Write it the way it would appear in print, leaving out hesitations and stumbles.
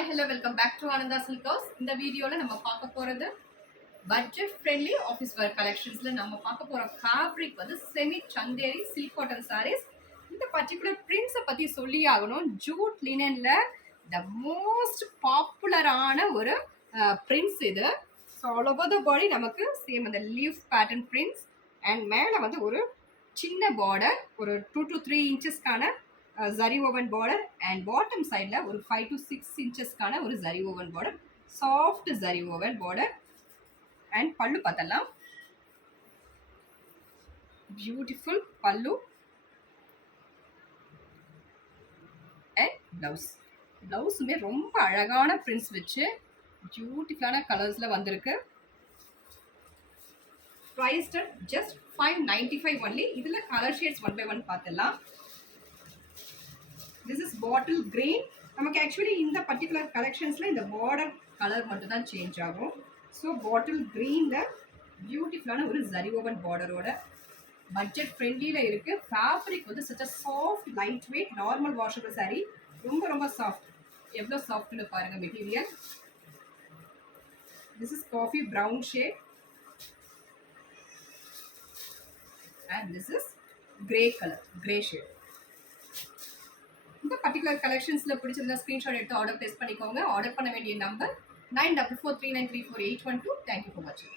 Hi hello welcome back to Ananda silk house. இந்த வீடியோவில் நம்ம பார்க்க போகிறது பட்ஜெட் ஃப்ரெண்ட்லி ஆஃபீஸ் வேர் கலெக்ஷன்ஸில் நம்ம பார்க்க போகிற ஃபேப்ரிக் வந்து semi Chanderi silk cotton sarees. இந்த பர்டிகுலர் பிரிண்ட்ஸை பற்றி சொல்லி ஆகணும். ஜூட் லினனில் த மோஸ்ட் பாப்புலரான ஒரு பிரிண்ட்ஸ் இது. ஸோ ஆல் ஓவர் த பாடி நமக்கு சேம் அந்த லீஃப் பேட்டர்ன் பிரிண்ட்ஸ் அண்ட் மேலே வந்து ஒரு சின்ன பார்டர், ஒரு 2 to 3 இன்ச்சஸ்க்கான zari woven border and bottom சைடில் ஒரு 5 to 6 இன்ச்சஸ்க்கான ஒரு zari woven border, soft zari woven border. And பல்லு பார்த்தலாம், பியூட்டிஃபுல் பல்லு அண்ட் ப்ளவுஸ். ப்ளவுஸுமே ரொம்ப அழகான பிரிண்ட்ஸ் வச்சு பியூட்டிஃபுல்லான கலர்ஸில் வந்திருக்கு. Prized just 595 only. இதில் கலர் ஷேட்ஸ் 1 by 1 பார்த்துடலாம். This is bottle green. நமக்கு ஆக்சுவலி இந்த பர்டிகுலர் கலெக்ஷன்ஸில் இந்த பார்டர் கலர் மட்டும் தான் சேஞ்ச் ஆகும். ஸோ பாட்டில் க்ரீனில் பியூட்டிஃபுல்லான ஒரு ஜரி ஓவன் பார்டரோட பட்ஜெட் ஃப்ரெண்ட்லியில் இருக்குது. ஃபேப்ரிக் வந்து such a soft light weight normal washable sari. ரொம்ப ரொம்ப சாஃப்ட். எவ்வளோ சாஃப்ட்னு பாருங்கள் material. This is coffee brown shade and this is grey colour, grey shade. இந்த பர்டிகுலர் கலெக்ஷன்ஸில் பிடிச்சிருந்தா ஸ்க்ரீன்ஷாட் எடுத்து ஆர்டர் ப்ளேஸ் பண்ணிக்கோங்க. ஆர்டர் பண்ண வேண்டிய நம்பர் 9443934812. தேங்க்யூ ஃபார் வாட்சிங்.